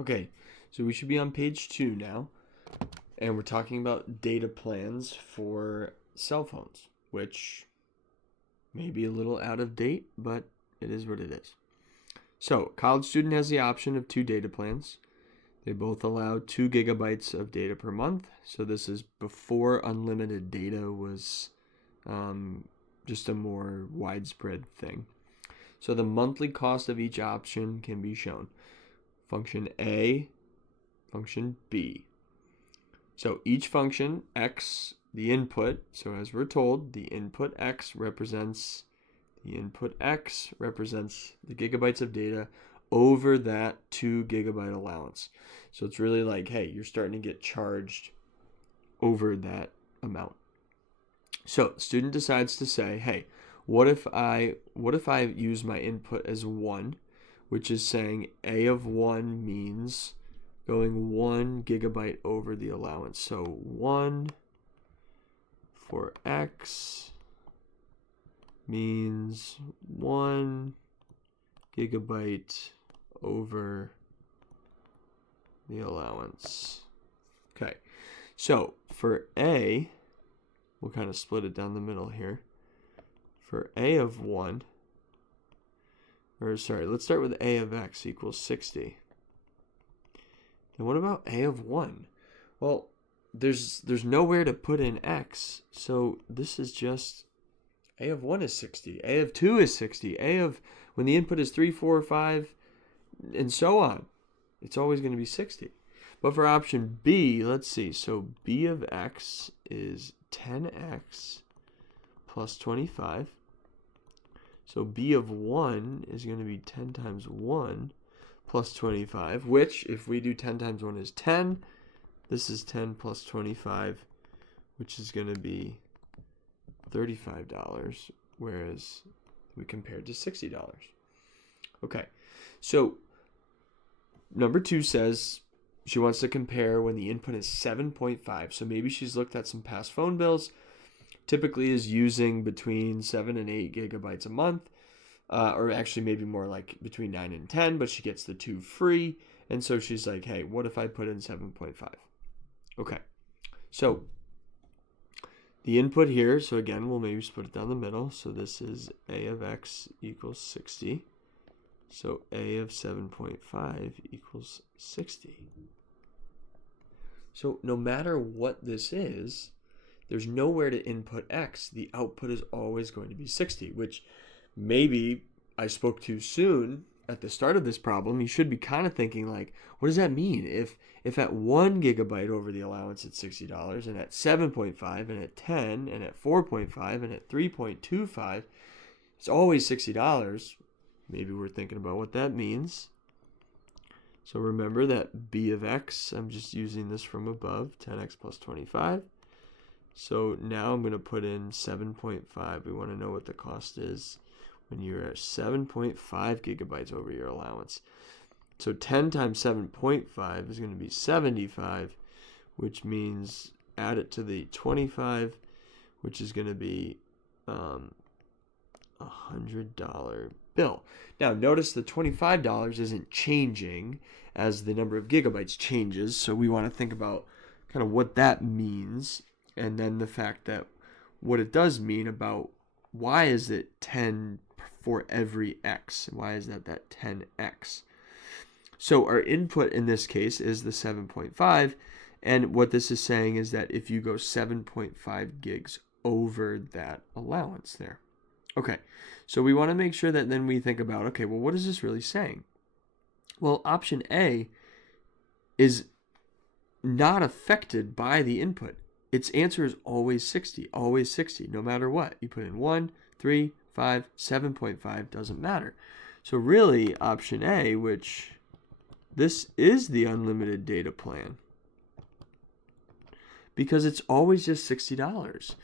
Okay, so we should be on page 2 now, and we're talking about data plans for cell phones, which may be a little out of date, but it is what it is. So, college student has the option of 2 data plans. They both allow 2 gigabytes of data per month. So, this is before unlimited data was just a more widespread thing. So, the monthly cost of each option can be shown. Function A, function B. So each function, x, the input, so as we're told, the input x represents the gigabytes of data over that 2 gigabyte allowance. So it's really like, hey, you're starting to get charged over that amount. So the student decides to say, hey, what if I use my input as 1, which is saying A of 1 means going 1 gigabyte over the allowance. So 1 for x means 1 gigabyte over the allowance. Okay, so for A, we'll kind of split it down the middle here. For A of 1, let's start with A of x equals 60. And what about A of 1? Well, there's nowhere to put in x, so this is just A of 1 is 60, A of 2 is 60, A of, when the input is 3, 4, 5, and so on, it's always going to be 60. But for option B, let's see, so B of x is 10x plus 25. So B of 1 is going to be 10 times 1 plus 25, which, if we do 10 times 1 is 10. This is 10 plus 25, which is going to be $35, whereas we compared to $60. Okay, so number 2 says she wants to compare when the input is 7.5. So maybe she's looked at some past phone bills, typically is using between 7 and 8 gigabytes a month. Or actually maybe more like between 9 and 10, but she gets the 2 free. And so she's like, hey, what if I put in 7.5? Okay, so the input here, so again, we'll maybe split it down the middle. So this is A of x equals 60. So A of 7.5 equals 60. So no matter what this is, there's nowhere to input x. The output is always going to be 60, which maybe I spoke too soon at the start of this problem. You should be kind of thinking like, what does that mean? If at 1 gigabyte over the allowance it's $60, and at 7.5, and at 10, and at 4.5, and at 3.25, it's always $60. Maybe we're thinking about what that means. So remember that B of x, I'm just using this from above, 10x plus 25. So now I'm going to put in 7.5. We want to know what the cost is when you're at 7.5 gigabytes over your allowance. So 10 times 7.5 is going to be 75, which means add it to the 25, which is going to be $100 bill. Now notice the $25 isn't changing as the number of gigabytes changes, so we want to think about kind of what that means, and then the fact that what it does mean about why is it 10 for every x? Why is that 10x? So our input in this case is the 7.5, and what this is saying is that if you go 7.5 gigs over that allowance there. Okay, so we want to make sure that then we think about, okay, well, what is this really saying? Well, option A is not affected by the input. Its answer is always 60, no matter what. You put in 1, 3, 5, 7.5, doesn't matter. So really, option A, which this is the unlimited data plan, because it's always just $60.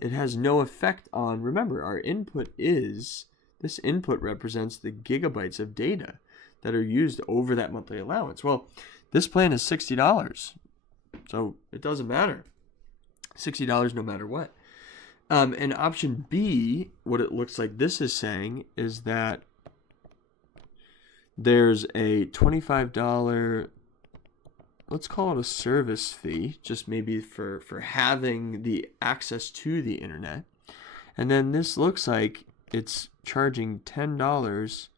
It has no effect on, remember, our input is, this input represents the gigabytes of data that are used over that monthly allowance. Well, this plan is $60, so it doesn't matter. $60 no matter what. And option B, what it looks like this is saying is that there's a $25 let's call it a service fee, just maybe for having the access to the internet. And then this looks like it's charging $10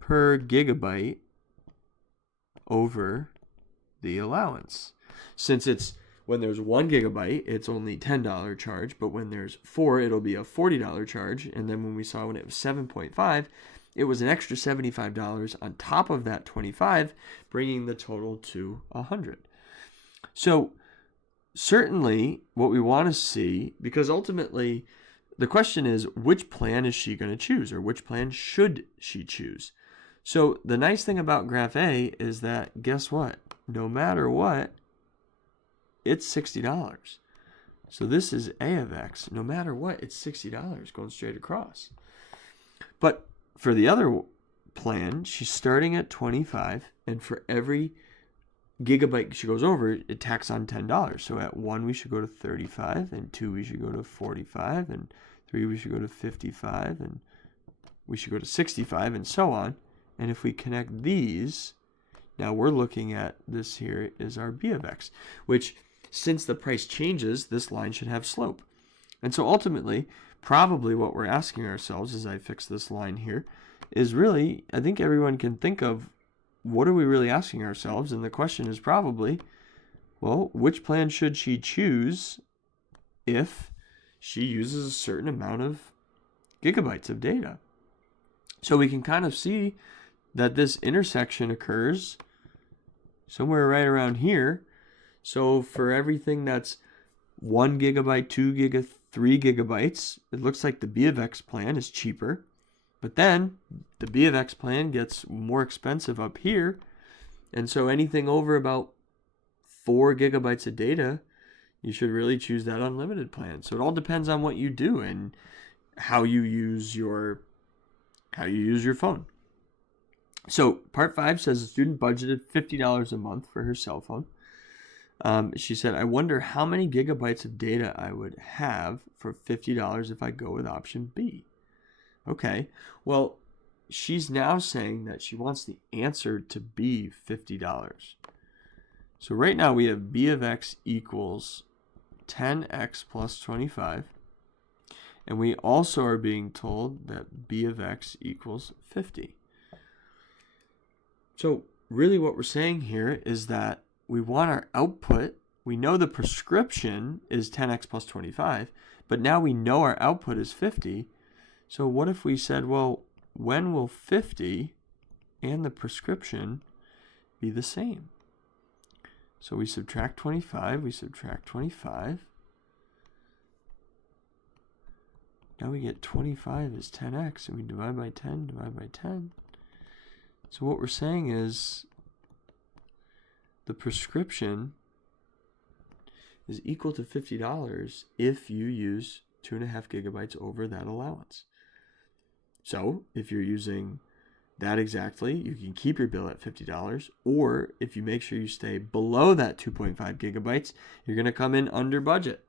per gigabyte over the allowance. Since it's when there's 1 gigabyte, it's only $10 charge, but when there's 4, it'll be a $40 charge. And then when we saw when it was 7.5, it was an extra $75 on top of that 25, bringing the total to 100. So certainly what we want to see, because ultimately the question is, which plan is she going to choose, or which plan should she choose? So the nice thing about Graph A is that, guess what? No matter what, it's $60. So this is A of X. No matter what, it's $60 going straight across. But for the other plan, she's starting at 25, and for every gigabyte she goes over, it tacks on $10. So at 1, we should go to 35, and 2, we should go to 45, and 3, we should go to 55, and we should go to 65, and so on. And if we connect these, now we're looking at this here is our B of X, which since the price changes, this line should have slope. And so ultimately, probably what we're asking ourselves as I fix this line here is really, I think everyone can think of, what are we really asking ourselves? And the question is probably, well, which plan should she choose if she uses a certain amount of gigabytes of data? So we can kind of see that this intersection occurs somewhere right around here. So for everything that's 1 gigabyte, 2 giga, 3 gigabytes, it looks like the B of X plan is cheaper. But then the B of X plan gets more expensive up here. And so anything over about 4 gigabytes of data, you should really choose that unlimited plan. So it all depends on what you do and how you use your phone. So part 5 says the student budgeted $50 a month for her cell phone. She said, I wonder how many gigabytes of data I would have for $50 if I go with option B. Okay, well, she's now saying that she wants the answer to be $50. So right now we have B of X equals 10x plus 25. And we also are being told that B of X equals 50. So really what we're saying here is that we want our output. We know the prescription is 10x plus 25, but now we know our output is 50. So what if we said, well, when will 50 and the prescription be the same? So we subtract 25, we subtract 25. Now we get 25 is 10x, and we divide by 10, divide by 10. So what we're saying is the prescription is equal to $50 if you use 2.5 gigabytes over that allowance. So if you're using that exactly, you can keep your bill at $50, or if you make sure you stay below that 2.5 gigabytes, you're going to come in under budget.